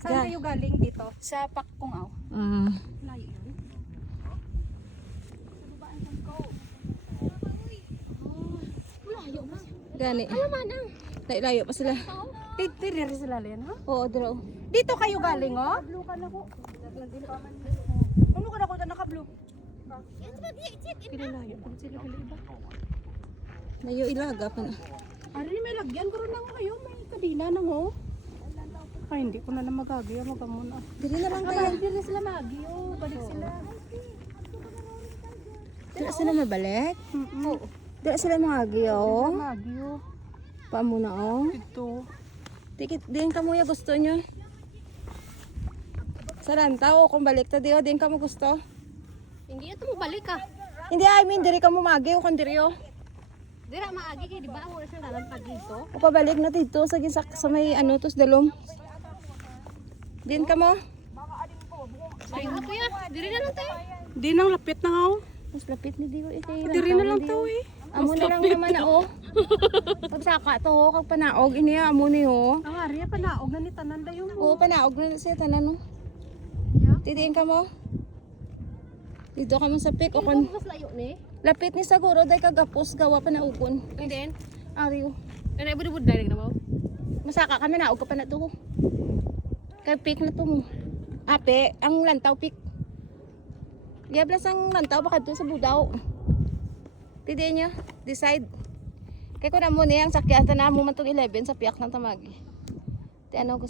Saan kayo galing dito? Sa Pakong aw. Layo yun. Layo na. Gani. Ano manang? Layo pa sila. Tiri sila rin, ha? Oo, draw. Dito kayo galing, oh? Blue ka na ko. Ano ka na ko na naka-blue? Kinalayo kung sila iba. Layo ilaga pa na. Ari, may lagyan ko rin lang kayo. May kadina nang, oh. Ay, hindi ko na magagawa. Magamuna. Dili na lang tayo. Hindi na sila magyo. Balik sila. Dila sila mabalik. Oo. Dila sila mga agyo. Magyo. Paamuna oh. Ito. Tikit din ka mo ya gusto nyo. Sa lantaw kung balik ta diyo din ka mo gusto. Hindi ito mo balik, ah. Hindi I mean diri ka mo magi o kandiri oh. Dira maagi kay di ba wala siyang lalampag dito. O pabalik na dito sa ginsak sa may ano tos dalom. Din ka mo. Ay, ano kuya? Diri na lang tayo. Di nang lapit na nga, oh. Mas lapit ni diyo ite. Diri na lang tayo, eh. Amo na lang naman na oh. Pagsaka to oh, kag panaog ini amo ni oh. Ang ari pa naog na ni tanan dayon. Oo, panaog na siya tanan oh. Tidiin ka mo. Dito ka mo sa pik o kon. Mas layo ni. Lapit ni siguro dai kagapos gawa pa na ugon. And then, Ariyo. ana ibud-bud direct na mo. Masaka kami na og ka pa na to. Kay pik na to mo. Ape, ang lantaw pik. Yablas ang lantaw baka to sa budaw. Pidi niya, decide. Kay ko na mo ni ang sakyan ta na mo man tong 11 sa piyak ng tamagi. Ti ano gusto